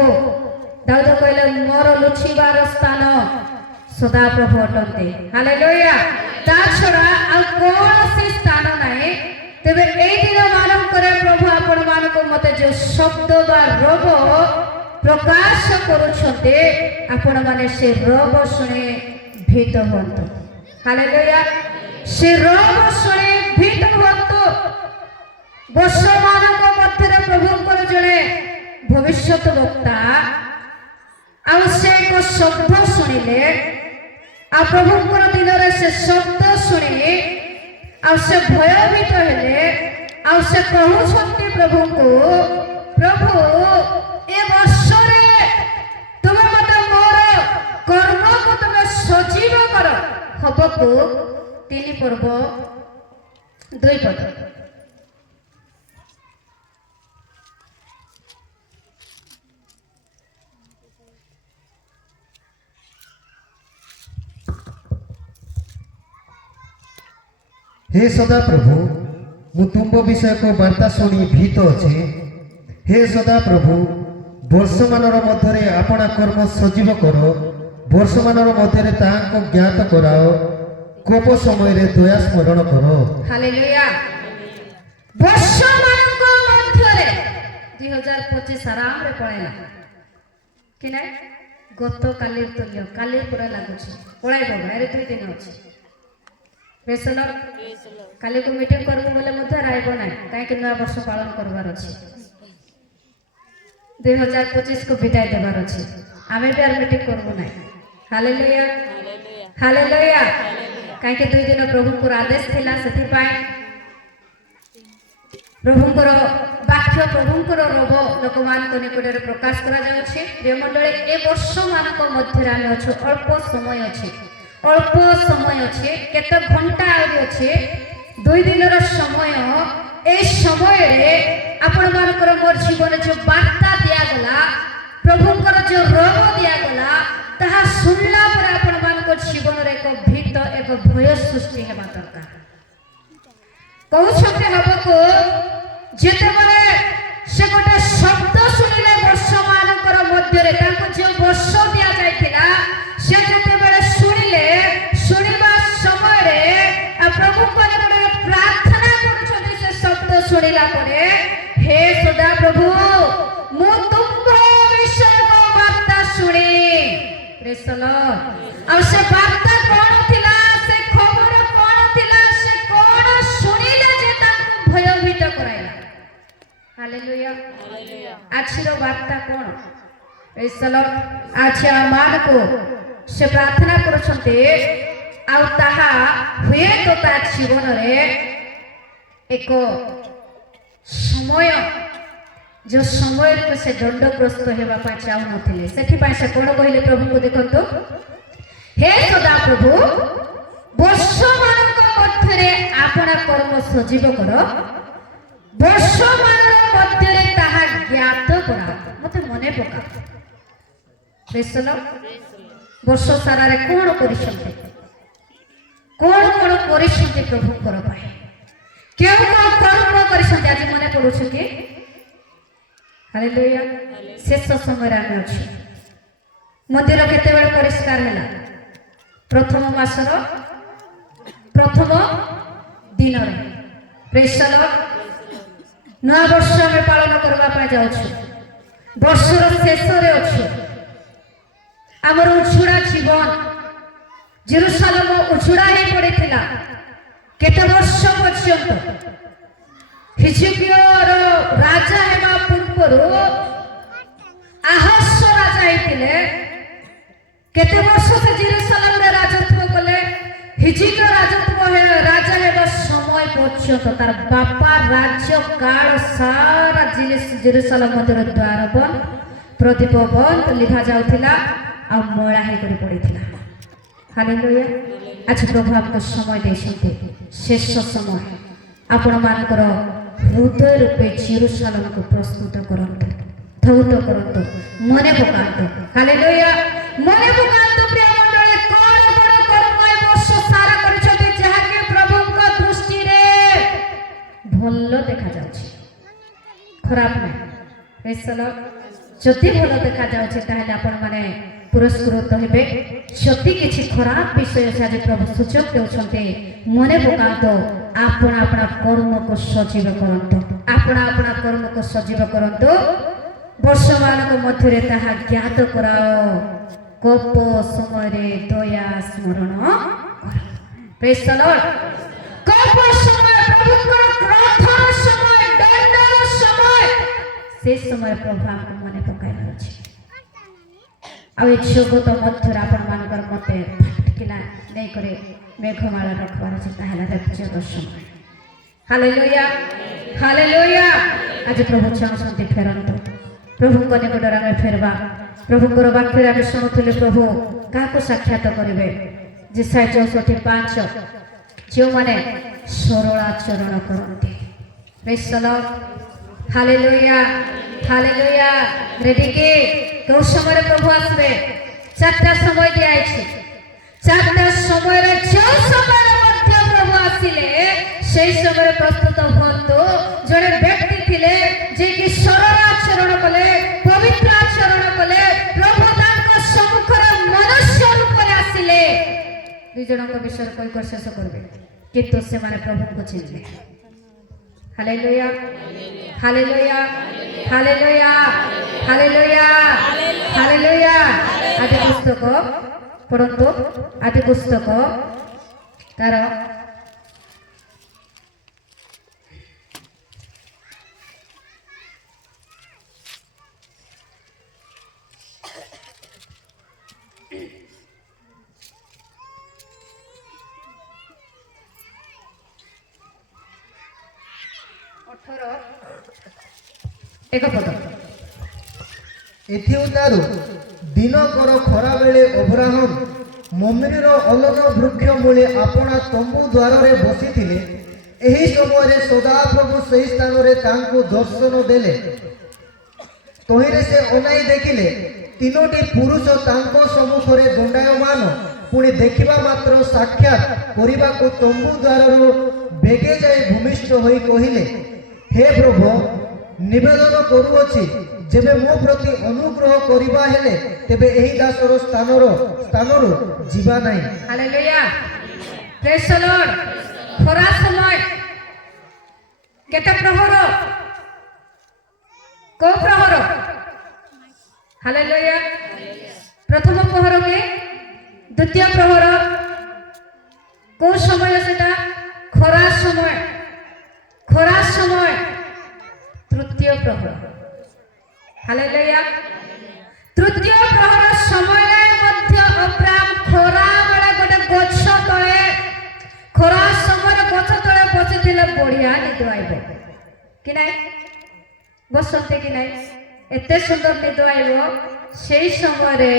दाऊद कहले मोर लुचिबार स्थान सदा प्रभु अटंती हालेलुया ता छड़ा आ कौन से स्थान नाई तेबे एई दिन मानक करे प्रभु आपण मानक मते जो शब्द बा रोग प्रकाश करुछते आपण माने से रोग शुणी भीत हुंतु हालेलुया से रोग शुणी भीत हुंतु वर्ष मानक मध्य प्रभुंकर जड़े भविष्यत वक्ता आउ से एक शब्द शुणिले आ प्रभुंकर दिन से शब्द शुणी आ से भयभीत हेले आ से कहउछंती प्रभु को प्रभु ए वर्ष रे तुम मते मोर कर्म को तुम सजीव कर हब को 3 पर्व 2 पद हे सदा प्रभु मु तुम विषय को वार्ता शुणी भीत अच्छे हे सदा प्रभु वर्षमानर मध्य आपणा कर्म सजीव कर वर्षमानर मध्य ताको ज्ञात कराओ कोप समय रे दया स्मरण कर हालेलुया वर्षमानक मध्य रे 2025 आराम रे पळेला कि नै गत काली तुल्य काली पूरा लागुछि पळाइबो अरे 2 दिन अछि बेसलर काली को मीटिंग करबो बोले मध्य राइबो नै काहे कि नया वर्ष पालन करबार अछि 2025 को विदाई देबार अछि आमे भी आर मीटिंग करबो नै हालेलुया हालेलुया काहे कि 2 दिन प्रभु को आदेश थिला सेति पाए प्रभुंकर वाक्य प्रभुंकर रोग लोकमान को निकट प्रकाश करा जाउछि प्रिय मंडली ए वर्ष मानक मध्य आमे अछु अल्प समय अछि अल्प समय अच्छे केत घंटा आउरी अच्छे 2 दिन समय ए समय रे आपण मानकर मोर जीवन जो वार्ता दिया गला प्रभुंकर जो रोग दिया गला ताहा सुनला पर आपण मानकर जीवन रे एक भीत एक भय सृष्टि हेबा दरकार कहउछते हब को जेते बरे से गोटे शब्द सुनिले वर्ष मानकर मध्य रे ताको जो वर्ष दिया जायतिला से जेते बरे सुनिले सुनिबा समय रे प्रभु को प्रार्थना करूछथि से शब्द सुनिला परे हे सदा प्रभु मु तुम विषय को वार्ता सुनी प्रेज द लॉर्ड और से वार्ता कोन थिला से खबर कोन थिला से कोन सुनिले जे ताको भयभीत कराइला हालेलुया हालेलुया आछिरो वार्ता कोन प्रेज द लॉर्ड आछा मान को से प्रार्थना करुछन्ते आउ ताहा हुए तो ता जीवन रे एक समय जो समय को से दंडग्रस्त हेबा पा चाहू नथिले सेठी पा से कोन कहिले प्रभु को देखंतो हे सदा प्रभु वर्ष मानक मध्य रे आपना कर्म सजीव कर वर्ष मानक मध्य रे ताहा ज्ञात करा मते मने पका प्रेज द लॉर्ड वर्ष सारा रे कोन करिसंते कोन कोन करिसंते प्रभु कर पाए केउ को कर्म करिसंते आज मने पडुछ कि हालेलुया शेष समय रे आमे अछि मंदिर केते बेले परिष्कार हैला प्रथम मासर प्रथम दिन रे प्रेज द लॉर्ड नया वर्ष में पालन करबा पा जाउछु वर्षर शेष रे अछि आमर उछुड़ा जीवन जेरुसालेम उछुड़ा ही पड़ेथिला केते वर्ष पर्यंत हिजकियर राजा हेबा पूर्वरु आहस राजा हेतिले केते वर्ष से जेरुसालेम रे राजत्व कले हिजकियर राजत्व राजा हेबा समय পর্যন্ত তার বাপা রাজ্য কাল সারা জেরুসালেম মন্দির দ্বার বন্ধ প্রদীপ বন্ধ লিভা যাଉଥିଲା ଆଉ ମଇଳା ହେଇକରି ପଡ଼ିଥିଲା। ହାଲେଲୁୟା। ଆଜି ପ୍ରଭୁ ଆମକୁ ସମୟ ଦେଇଛନ୍ତି, ଶେଷ ସମୟ। ଆପଣମାନଙ୍କର ହୃଦୟ ରୂପେ ଜେରୁସାଲେମକୁ ପ୍ରସ୍ତୁତ କରନ୍ତୁ, ଧୌତ କରନ୍ତୁ, ମନେ ପକାନ୍ତୁ। ହାଲେଲୁୟା। ମନେ ପକାନ୍ତୁ ପ୍ରିୟ ମଣ୍ଡଳୀ, କଣ କଣ କର୍ମ ଏ ବର୍ଷ ସାରା କରିଛନ୍ତି ଯାହାକି ପ୍ରଭୁଙ୍କ ଦୃଷ୍ଟିରେ ଭଲ ଦେଖାଯାଉଛି, ଖରାପ ନାହିଁ। ପ୍ରେଜ୍ ଦ ଲର୍ଡ। ଯଦି ଭଲ ଦେଖାଯାଉଛି ତାହେଲେ ଆପଣମାନେ ପୁରସ୍କୃତ ହେବେ। ଯଦି କିଛି ଖରାପ ବିଷୟ ଆଜି ପ୍ରଭୁ ସୁଯୋଗ ଦେଉଛନ୍ତି, ମନେ ପକାନ୍ତୁ, ଆପଣ ଆପଣା କର୍ମକୁ ସଜୀବ କରନ୍ତୁ, ଆପଣ ଆପଣା କର୍ମକୁ ସଜୀବ କରନ୍ତୁ। ବର୍ଷମାନଙ୍କ ମଧ୍ୟରେ ତାହା ଜ୍ଞାତ କରାଅ, କୋପ ସମୟରେ ଦୟା ସ୍ମରଣ କର। ପ୍ରେଜ୍ ଦ ଲର୍ଡ। କୋପ ସମୟ, ପ୍ରଭୁଙ୍କର କ୍ରୋଧର ସମୟ, ଦଣ୍ଡର ସମୟ, ସେ ସମୟ ପ୍ରଭୁ ଆମକୁ ମନେ ପକାଇବାର ଅଛି। ଆଉ ଏ ଜଗତ ମଧ୍ୟରେ ଆପଣମାନଙ୍କର ମତେ ଫାଟକିନା ନେଇକରି ମେଘମାଳ ରଖିବାର ଅଛି, ତାହେଲେ ରାଜ୍ୟର ସମୟ। Hallelujah, hallelujah. ଆଜି ପ୍ରଭୁ ଚାହୁଁଛନ୍ତି ଫେରନ୍ତୁ, ପ୍ରଭୁଙ୍କ ନିକଟରେ ଆମେ ଫେରବା। ପ୍ରଭୁଙ୍କର ବାକ୍ୟରେ ଆମେ ଶୁଣୁଥିଲେ ପ୍ରଭୁ କାହାକୁ ସାକ୍ଷାତ କରିବେ। ଯେସାୟା 64:5, ଯେଉଁମାନେ ସରଳାଚରଣ କରନ୍ତି। ପ୍ରେଜ୍ ଦ ଲର୍ଡ। Hallelujah, hallelujah. ରେଡି କି? କେଉଁ ସମୟରେ ପ୍ରଭୁ ଆସିବେ? 4ଟା ସମୟ ଦିଆଯାଇଛି। 4ଟା ସମୟରେ ଯେଉଁ ସମୟରେ ମଧ୍ୟ ପ୍ରଭୁ ଆସିଲେ সেই ସମୟରେ ପ୍ରସ୍ତୁତ ହୁଅନ୍ତୁ। ଜଣେ ବ୍ୟକ୍ତି ଥିଲେ ଯିଏକି ସରଳ ଆଚରଣ କଲେ, ପବିତ୍ର ଆଚରଣ କଲେ, ପ୍ରଭୁ ତାଙ୍କ ସମ୍ମୁଖରେ ମନୁଷ୍ୟ ରୂପରେ ଆସିଲେ। 2 ଜଣଙ୍କ ବିଷୟରେ କହି ଶେଷ କରିବେ, କିନ୍ତୁ ସେମାନେ ପ୍ରଭୁଙ୍କୁ ଚିହ୍ନିଲେ। Hallelujah, hallelujah, hallelujah, hallelujah, hallelujah. ଆଦି ପୁସ୍ତକ ପଢ଼ନ୍ତୁ, ଆଦି ପୁସ୍ତକ ତାର 18 ପଦ। ଏଥିଉତାରୁ ଦିନକର ଖରାବେଳେ ଅବ୍ରାହମ ମମ୍ରେର ଅଲନ ବୃକ୍ଷ ମୂଳେ ଆପଣା ତମ୍ବୁ ଦ୍ୱାରରେ ବସିଥିଲେ। ଏହି ସମୟରେ ସଦାପ୍ରଭୁ ସେହି ସ୍ଥାନରେ ତାଙ୍କୁ ଦର୍ଶନ ଦେଲେ। ତହିଁରେ ସେ ଅନାଇ ଦେଖିଲେ 3ଟି ପୁରୁଷ ତାଙ୍କ ସମ୍ମୁଖରେ ଦଣ୍ଡାୟମାନ। ପୁଣି ଦେଖିବା ମାତ୍ର ସାକ୍ଷାତ କରିବାକୁ ତମ୍ବୁ ଦ୍ୱାରରୁ ବେଗେ ଯାଇ ଭୂମିଷ୍ଠ ହୋଇ କହିଲେ, ହେ ପ୍ରଭୁ, ନିବେଦନ କରୁଅଛି, ଯେବେ ମୋ ପ୍ରତି ଅନୁଗ୍ରହ କରିବା ହେଲେ ତେବେ ଏହି ଦାସର ସ୍ଥାନରୁ ଯିବା ନାହିଁ। ହାଲେଲୁୟା, ପ୍ରେଜ୍ ଦ ଲର୍ଡ। ଖରା ସମୟ, କେତେ ପ୍ରହର? କୋଉ ପ୍ରହର? ହାଲେଲୁୟା। ପ୍ରଥମ ପ୍ରହର କେ, ଦ୍ୱିତୀୟ ପ୍ରହର। କୋଉ ସମୟ ସେଟା? ଖରା ସମୟ, ଖରା ସମୟ। ତୃତୀୟ ପ୍ରହର। ହାଲେଲୁୟା। ତୃତୀୟ ପ୍ରହର ସମୟରେ ମଧ୍ୟ ଅବ୍ରାହମ ଖରା ବେଳେ ଗୋଟେ ଗଛ ତଳେ, ଖରା ସମୟରେ ଗଛ ତଳେ ବସିଥିଲେ। ବଢିଆ ନିଦ ଆଇବ କି ନାଇଁ? ବସନ୍ତି କି ନାଇଁ? ଏତେ ସୁନ୍ଦର ନିଦ ଆଇବ। সেই ସମୟରେ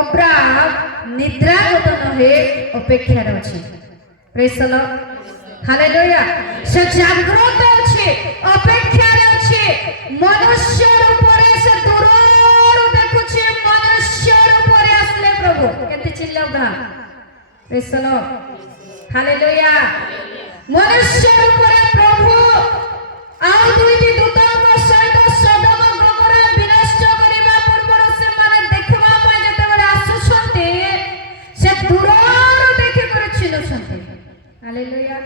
ଅବ୍ରାହମ ନିଦ୍ରାଗତ ନ ହୋଇ ଅପେକ୍ଷାରେ ଅଛି। ପ୍ରେଜ୍ ଦ ଲର୍ଡ। ହାଲେଲୁୟା। ସେ ଜାଗ୍ରତ ଅଛି, ଅପେକ୍ଷାରେ ଅଛି। ମନୁଷ୍ୟ ରୂପରେ ସେ ଦୂରରୁ ଦେଖୁଛି, ମନୁଷ୍ୟ ରୂପରେ ଆସିଲେ ପ୍ରଭୁ। କେତେ ଚିଲ୍ଲା ଅବ୍ରାହମ। ପ୍ରେଜ୍ ଦ ଲର୍ଡ। ହାଲେଲୁୟା। ମନୁଷ୍ୟ ରୂପରେ ପ୍ରଭୁ ଆଉ 2ଟି ଦୂତଙ୍କ ସହିତ ସୋଦମ ଗମୋରା ବିନଷ୍ଟ କରିବା ପୂର୍ବରୁ ସେମାନେ ଦେଖିବା ପାଇଁ ଯେତେବେଳେ ଆସୁଛନ୍ତି, ସେ ଦୂରରୁ ଦେଖିକରି ଚିହ୍ନୁଛନ୍ତି। ହାଲେଲୁୟା।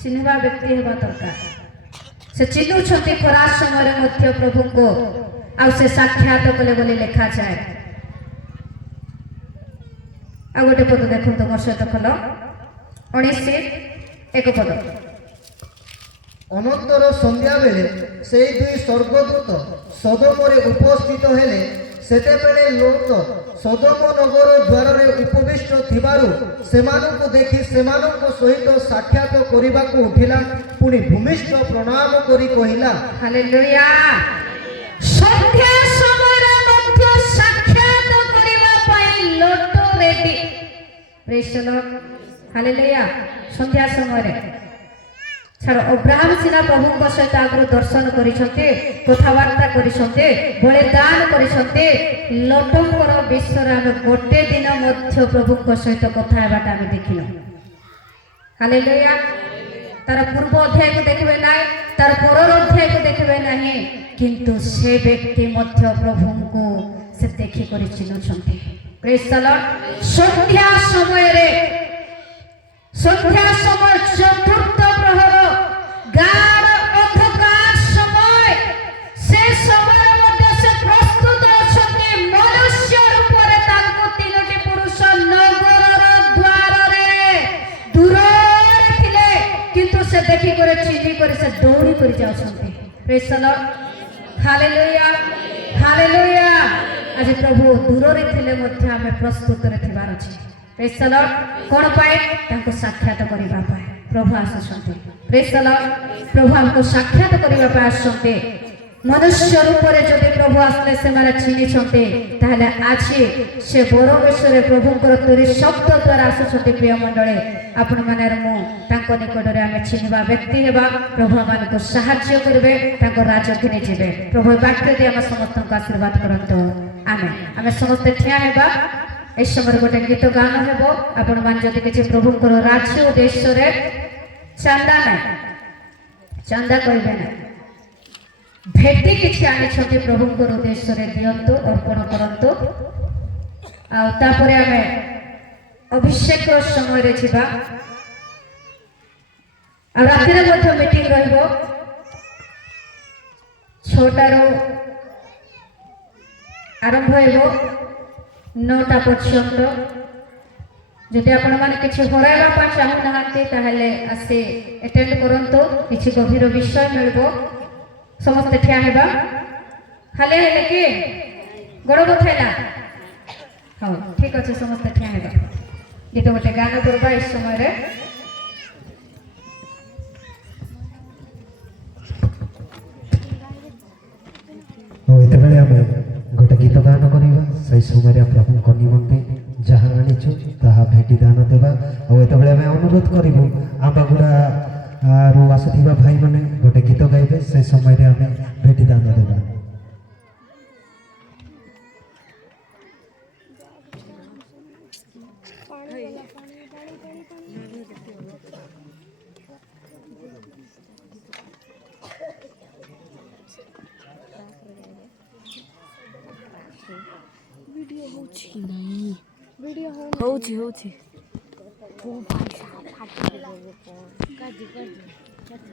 ଚିହ୍ନିବା ବ୍ୟକ୍ତି ହେବା ଦରକାର। ସେ ଚିହ୍ନୁଛନ୍ତି ଖରା ସମୟରେ ମଧ୍ୟ ପ୍ରଭୁଙ୍କୁ, ଆଉ ସେ ସାକ୍ଷାତ କଲେ ବୋଲି ଲେଖାଯାଏ। ଆଉ ଗୋଟେ ପଦ ଦେଖନ୍ତୁ, ମୋ ସହିତ ଖୋଲ। 19:1 ପଦ। ଅନନ୍ତର ସନ୍ଧ୍ୟାବେଳେ ସେହି 2 ସ୍ୱର୍ଗଦୂତ ସୋଦମରେ ଉପସ୍ଥିତ ହେଲେ। ସେତେବେଳେ ଲୋତ ସୋଦମ ନଗର ଦ୍ୱାରରେ ଉପବିଷ୍ଟ ଥିବାରୁ ସେମାନଙ୍କୁ ଦେଖି ସେମାନଙ୍କ ସହିତ ସାକ୍ଷାତ କରିବାକୁ ଉଠିଲା। ପୁଣି ଭୂମିଷ୍ଠ ପ୍ରଣାମ କରି କହିଲା, ହାଲେଲୁୟା। ସନ୍ଧ୍ୟା ସମୟରେ ମଧ୍ୟ ସାକ୍ଷାତ କରିବା ପାଇଁ ଲୋଟ ରେଡି। ପ୍ରେଜ୍ ଦ ଲର୍ଡ। ହାଲେଲୁୟା। ସନ୍ଧ୍ୟା ସମୟରେ ଛାଡ଼, ଅବ୍ରାହମ ସିନା ପ୍ରଭୁଙ୍କ ସହିତ ଆଗରୁ ଦର୍ଶନ କରିଛନ୍ତି, କଥାବାର୍ତ୍ତା କରିଛନ୍ତି, ବଳିଦାନ କରିଛନ୍ତି। ଲୋଟଙ୍କର ବିଷୟରେ ଆମେ ଗୋଟେ ଦିନ ମଧ୍ୟ ପ୍ରଭୁଙ୍କ ସହିତ କଥା ହେବାଟା ଆମେ ଦେଖିଲୁ। ହାଲେଲୁୟା। ତାର ପୂର୍ବ ଅଧ୍ୟାୟକୁ ଦେଖିବେ ନାହିଁ, ତାର ପରର ଅଧ୍ୟାୟକୁ ଦେଖିବେ ନାହିଁ, କିନ୍ତୁ ସେ ବ୍ୟକ୍ତି ମଧ୍ୟ ପ୍ରଭୁଙ୍କୁ ସେ ଦେଖିକରି ଚିହ୍ନୁଛନ୍ତି। ପ୍ରେଜ୍ ଦ ଲର୍ଡ। ସନ୍ଧ୍ୟା ସମୟରେ ଚତୁର୍ଥ ପ୍ରହର, ଗାଢ଼ ଅନ୍ଧକାର ସମୟ, ସେ ସମୟରେ ମଧ୍ୟ ସେ ପ୍ରସ୍ତୁତ ଅଛନ୍ତି। ମନୁଷ୍ୟ ରୂପରେ ତାଙ୍କୁ ତିନୋଟି ପୁରୁଷ ନଗରର ଦ୍ୱାରରେ ଦୂରରେ ଥିଲେ, କିନ୍ତୁ ସେ ଦେଖିକରି ଚିହ୍ନି କରି ସେ ଦୌଡ଼ି କରି ଯାଉଛନ୍ତି। ପ୍ରେଜ୍ ଦ ଲର୍ଡ। ହାଲେଲୁୟା। ହାଲେଲୁୟା। ଆଜି ପ୍ରଭୁ ଦୂରରେ ଥିଲେ ମଧ୍ୟ ଆମେ ପ୍ରସ୍ତୁତରେ ଥିବାର ଅଛି। ପ୍ରେଜ୍ ଦ ଲର୍ଡ। କ'ଣ ପାଇଁ? ତାଙ୍କୁ ସାକ୍ଷାତ କରିବା ପାଇଁ ପ୍ରଭୁ ଆସୁଛନ୍ତି। ପ୍ରେଜ୍ ଦ ଲର୍ଡ। ପ୍ରଭୁ ଆମକୁ ସାକ୍ଷାତ କରିବା ପାଇଁ ଆସୁଛନ୍ତି। ମନୁଷ୍ୟ ରୂପରେ ଯଦି ପ୍ରଭୁ ଆସିଲେ ସେମାନେ ଚିହ୍ନିଛନ୍ତି, ତାହେଲେ ଆଜି ସେ ବଡ଼ ବେଶରେ ପ୍ରଭୁଙ୍କର ତୋରି ଶବ୍ଦ ଦ୍ୱାରା ଆସୁଛନ୍ତି। ପ୍ରିୟ ମଣ୍ଡଳୀ, ଆପଣମାନେ ମୁଁ ତାଙ୍କ ନିକଟରେ ଆମେ ଚିହ୍ନିବା ବ୍ୟକ୍ତି ହେବା। ପ୍ରଭୁ ଆମମାନଙ୍କୁ ସାହାଯ୍ୟ କରିବେ, ତାଙ୍କ ରାଜକୁ ନେଇଯିବେ। ପ୍ରଭୁ ବାକ୍ୟ ଦେଇ ଆମ ସମସ୍ତଙ୍କୁ ଆଶୀର୍ବାଦ କରନ୍ତୁ। ଆମେ ସମସ୍ତେ ଠିଆ ହେବା। এই সময় গোটে গীত গান হব। আপনার যদি কিছু প্রভুঙ্কর রাজ্য উদ্দেশ্যে চাঁদা নাই, চাঁদা কইবে না, ভেটি কিছু আনিছন্তি প্রভুঙ্কর উদ্দেশ্যে দিয়ন্তু, অর্পণ করন্তু। তারপরে আমি অভিষেকর সময় যা। রাতের মধ্যে মিটিং রহব 6টার আরম্ভ হইব 9টা পর্যন্ত। যদি আপনার কিছু হরাইবা চাহু না তাহলে আসি এটেন্ড করন্তু, কিছু গভীর বিষয় মিলব। সমস্তে ঠিয়া হেবা। খালি হেলে কি গোড় বথাইলা? হ্যাঁ, ঠিক আছে, সমস্তে ঠিয়া হেবা। গীত গোটে গান করবা এই সময়। ଏତେବେଳେ ଆମେ ଗୋଟେ ଗୀତ ଗାନ କରିବା। ସେହି ସମୟରେ ପ୍ରଭୁଙ୍କ ନିମନ୍ତେ ଯାହା ଆଣିଛୁ ତାହା ଭେଟି ଦାନ ଦେବା। ଆଉ ଏତେବେଳେ ଆମେ ଅନୁରୋଧ କରିବୁ ଆମ୍ବାଗୁଡ଼ାରୁ ଆସୁଥିବା ଭାଇମାନେ ଗୋଟେ ଗୀତ ଗାଇବେ। ସେ ସମୟରେ ଆମେ ଭେଟି ଦାନ ଦେବା। ভিডিও হচ্ছে কি নাই? ভিডিও হচ্ছে হচ্ছে। ও ভাই সাহেব ফাটিয়ে দেবো। কাটি কাটি